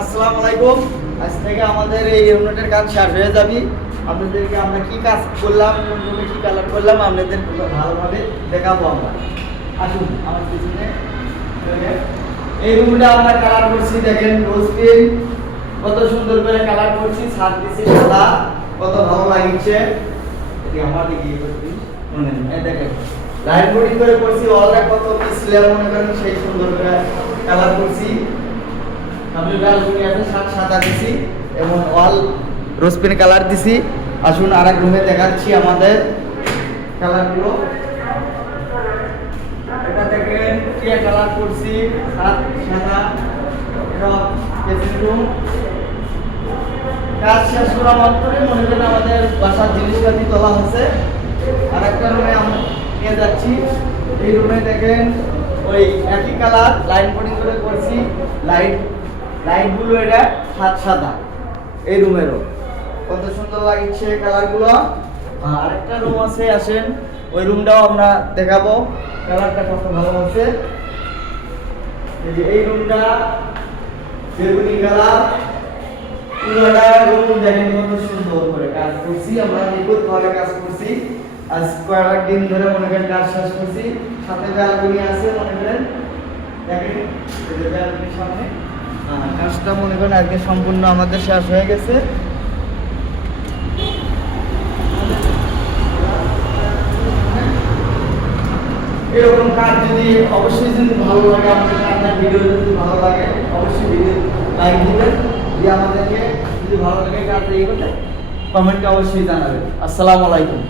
আসসালামু আলাইকুম। আজ থেকে আমাদের এই ইউনিটের কাজ শেষ হয়ে যাবে। আপনাদেরকে আমরা কি কাজ করলাম, কোন রুমে কি কালার করলাম আপনাদের ভালোভাবে দেখাবো আমরা। আসুন আমার পিছনে। এই রুমটা আমরা কালার করছি, দেখেন রোজ পেন কত সুন্দর করে কালার করছি, ছাদ দিছি সাদা, কত ভালো লাগছে। এটি আমার দিকে এই দেখেন লাইট বোর্ডিং করে করছি, অলটা কত মিসলে মনে করেন সেই সুন্দর করে কালার করছি। আমি ব্যালকনি আছে সাদা দিছি এবং অল রোজ পেন কালার দিছি। আসুন আরেক রুমে দেখাচ্ছি আমাদের কালারগুলো। এটা দেখেন টিয়া কালার করছি, সাদা। এটা কিচেন রুম। কাজ শেষ করা মাত্রই মনে করেন আমাদের বাসার জিনিসপাতি তোলা হচ্ছে। আরেকটা রুমে আমি নিয়ে যাচ্ছি। এই রুমে দেখেন ওই একই কালার লাইন কোডিং করে করছি। লাইটগুলো এটা সাদা। এই রুমেরও কত সুন্দর লাগছে কালারগুলো। আরেকটা রুম আছে, আসেন ওই রুমটাও আমরা দেখাবো কালারটা কত ভালো আছে। এই রুমটা বেগুনি কালার, পুরোটা রুম দেখেন কত সুন্দর করে কাজ করছি আমরা, নিখুঁতভাবে কাজ করছি। আজ কয়েকদিন ধরে মনে করেন কাজ শেষ করছি। সাথে ব্যালকনি আছে মনে করেন, দেখেন এই যে ব্যালকনির সামনে কাজটা মনে করেন আজকে সম্পূর্ণ আমাদের শেষ হয়ে গেছে। এরকম কাজ যদি অবশ্যই যদি ভালো লাগে আপনার ভিডিও যদি ভালো লাগে অবশ্যই ভিডিও লাইক দিবেন, দিয়ে আমাদেরকে যদি ভালো লাগে কাজ এই করতে কমেন্টে অবশ্যই জানাবেন। আসসালামু আলাইকুম।